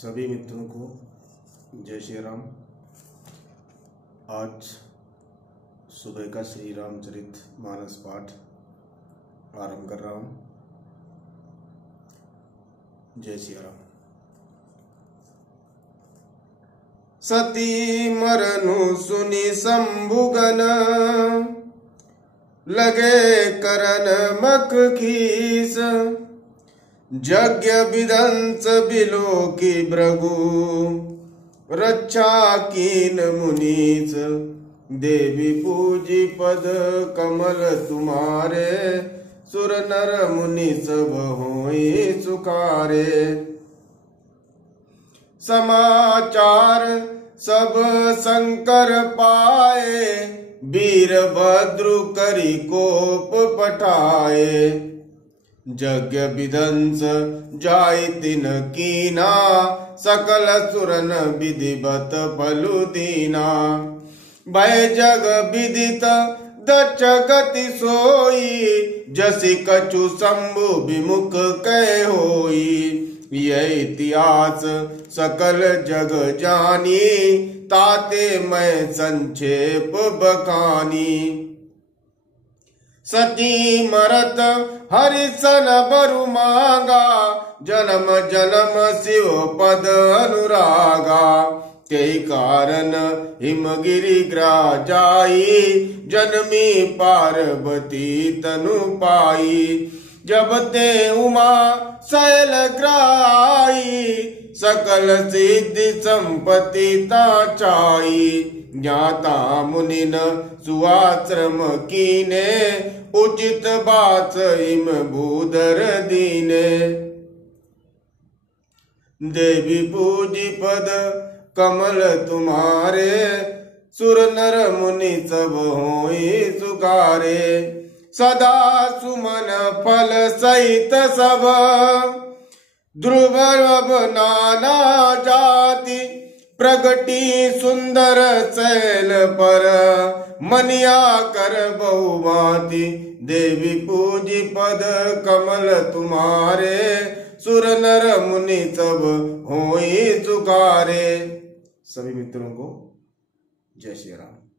सभी मित्रों को जय श्री राम। आज सुबह का श्री रामचरित मानस पाठ आरंभ कर रहा हूँ। जय श्री राम। सती मरनु सुनि शंभुगन, लगे करन मख खीस। यज्ञ विदंस बिलो की भृगु, रक्षा कीन मुनीस। देवी पूजी पद कमल तुम्हारे, सुर नर मुनि सब होई सुखारे। समाचार सब शंकर पाए, वीरभद्र करी कोप पठाए। यज्ञ विदंस जाय तिन कीना, सकल सुरन विधिवत फलु दीना। भय जग विदित दक्ष गति सोई, जसि कछु शंभु विमुख कह होई। यह इतिहास सकल जग जानी, ताते मैं संक्षेप बखानी। सती मरत हरिसन बरु मांगा, जन्म जन्म शिव पद अनुरागा। ते कारण हिमगिरि ग्राह जाई, जन्मी पार्वती तनु पाई। जब ते उमा शैल ग्राई, सकल सिद्धि संपत्ति ता चाई। ज्ञाता मुनिन सुआश्रम कीने, उचित बात हिम भूधर दीने। देवी पूजी पद कमल तुम्हारे, सुर नर मुनि सब होई सुखारे। सदा सुमन फल सहित सब, ध्रुव नाना जाति। प्रगटी सुंदर शैल पर, मनिया कर बहुमाति। देवी पूजी पद कमल तुम्हारे, सुर नर मुनि सब होई सुखारे। सभी मित्रों को जय श्री राम।